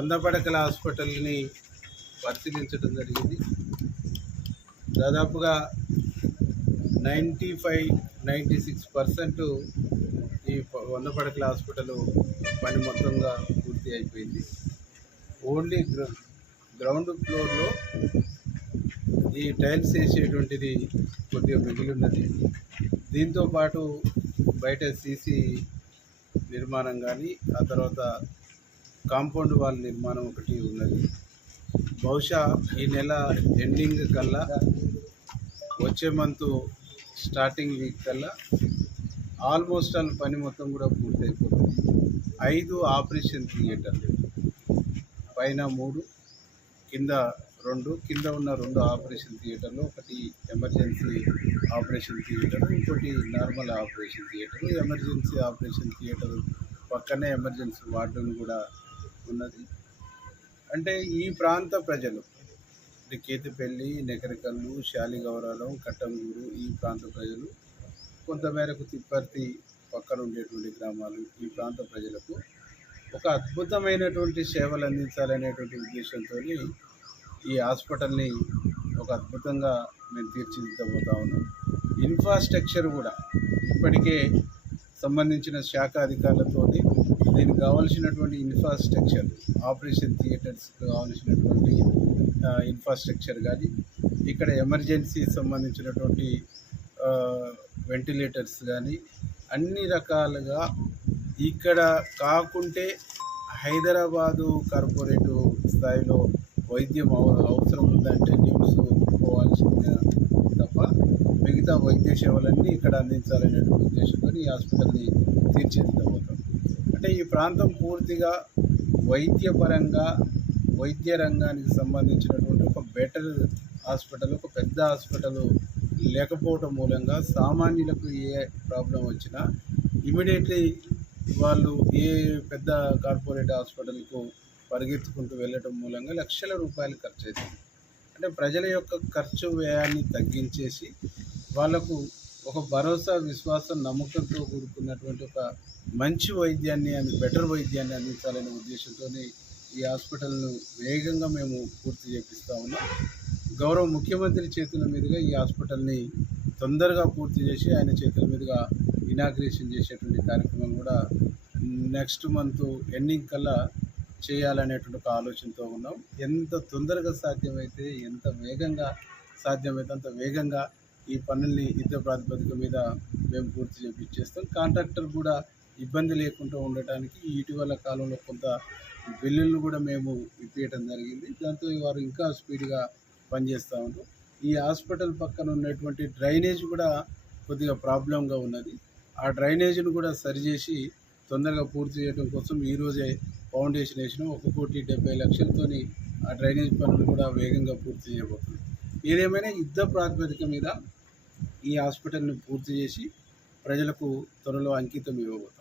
వంద పడకల హాస్పిటల్ని పరిశీలించడం జరిగింది. దాదాపుగా ninety five ninety six percent ఈ వందపడకల వంద పడకల హాస్పిటల్ పని మొత్తంగా పూర్తి అయిపోయింది. ఓన్లీ గ్రౌండ్ ఫ్లోర్లో ఈ టైల్స్ వేసేటువంటిది కొద్దిగా మిగిలి ఉన్నది. దీంతో పాటు బయట సీసీ నిర్మాణం కానీ ఆ తర్వాత కాంపౌండ్ వాల్ నిర్మాణం ఒకటి ఉన్నది. బహుశా ఈ నెల ఎండింగ్ కల్లా వచ్చే మంత్ స్టార్టింగ్ వీక్ కల్లా ఆల్మోస్ట్ ఆల్ పని మొత్తం కూడా పూర్తయిపోతుంది. ఐదు ఆపరేషన్ థియేటర్లు పైన మూడు కింద రెండు కింద ఉన్న రెండు ఆపరేషన్ థియేటర్లు ఒకటి ఎమర్జెన్సీ ఆపరేషన్ థియేటర్ ఇంకోటి normal operation theatre. Emergency operation theatre పక్కనే ఎమర్జెన్సీ వార్డును కూడా ఉన్నది అంటే ఈ ప్రాంత ప్రజలు అంటే కేతిపల్లి నెకరికల్లు శాలిగౌరాలం కట్టంగూరు ఈ ప్రాంత ప్రజలు కొంతమేరకు తిప్పర్తి పక్కన ఉండేటువంటి గ్రామాలు ఈ ప్రాంత ప్రజలకు ఒక అద్భుతమైనటువంటి సేవలు అందించాలనేటువంటి ఉద్దేశంతో ఈ హాస్పిటల్ని ఒక అద్భుతంగా మేము తీర్చిదిద్దబోతా ఉన్నాం. ఇన్ఫ్రాస్ట్రక్చర్ కూడా ఇప్పటికే సంబంధించిన శాఖ అధికారులతో దీనికి కావాల్సినటువంటి ఇన్ఫ్రాస్ట్రక్చర్ ఆపరేషన్ థియేటర్స్ కావాల్సినటువంటి ఇన్ఫ్రాస్ట్రక్చర్ కానీ ఇక్కడ ఎమర్జెన్సీ సంబంధించినటువంటి వెంటిలేటర్స్ కానీ అన్ని రకాలుగా ఇక్కడ కాకుంటే హైదరాబాదు కార్పొరేటు స్థాయిలో వైద్యం అవసరం ఉందంటే మిగతా వైద్య సేవలన్నీ ఇక్కడ అందించాలనేటువంటి ఉద్దేశంతో ఈ హాస్పిటల్ని తీర్చిదిద్దబోతాం అంటే ఈ ప్రాంతం పూర్తిగా వైద్యపరంగా వైద్య రంగానికి సంబంధించినటువంటి ఒక బెటర్ హాస్పిటల్ ఒక పెద్ద హాస్పిటల్ లేకపోవటం మూలంగా సామాన్యులకు ఏ ప్రాబ్లం వచ్చినా ఇమీడియట్లీ వాళ్ళు ఏ పెద్ద కార్పొరేట్ హాస్పిటల్కు పరిగెత్తుకుంటూ వెళ్ళటం మూలంగా లక్షల రూపాయలు ఖర్చు అవుతుంది అంటే ప్రజల యొక్క ఖర్చు వ్యయాన్ని తగ్గించేసి వాళ్ళకు ఒక భరోసా విశ్వాసం నమ్మకంతో కూడుకున్నటువంటి ఒక మంచి వైద్యాన్ని అని బెటర్ వైద్యాన్ని అందించాలనే ఉద్దేశంతో ఈ హాస్పిటల్ను వేగంగా మేము పూర్తి చేపిస్తూ ఉన్నాం. గౌరవ ముఖ్యమంత్రి చేతుల మీదుగా ఈ హాస్పిటల్ని తొందరగా పూర్తి చేసి ఆయన చేతుల మీదుగా ఇనాగ్రేషన్ చేసేటువంటి కార్యక్రమం కూడా నెక్స్ట్ మంత్ ఎండింగ్ కల్లా చేయాలనేటువంటి ఒక ఆలోచనతో ఉన్నాం. ఎంత తొందరగా సాధ్యమైతే ఎంత వేగంగా సాధ్యమైతే అంత వేగంగా ఈ పనుల్ని యుద్ధ ప్రాతిపదిక మీద మేము పూర్తి చేపిచ్చేస్తాం కాంట్రాక్టర్ కూడా ఇబ్బంది లేకుండా ఉండటానికి ఇటీవల కాలంలో కొంత బిల్లులు కూడా మేము ఇప్పించడం జరిగింది. దాంతో వారు ఇంకా స్పీడ్గా పనిచేస్తూ ఉంటారు ఈ హాస్పిటల్ పక్కన ఉన్నటువంటి డ్రైనేజ్ కూడా కొద్దిగా ప్రాబ్లంగా ఉన్నది. ఆ డ్రైనేజీని కూడా సరిచేసి తొందరగా పూర్తి చేయడం కోసం ఈరోజే ఫౌండేషన్ వేసిన ఒక కోటి డెబ్బై లక్షలతోని ఆ డ్రైనేజ్ పనులు కూడా వేగంగా పూర్తి చేయబోతున్నాం ఏదేమైనా యుద్ధ ప్రాతిపదిక మీద ఈ హాస్పిటల్ని పూర్తి చేసి ప్రజలకు త్వరలో అంకితం ఇవ్వబోతాం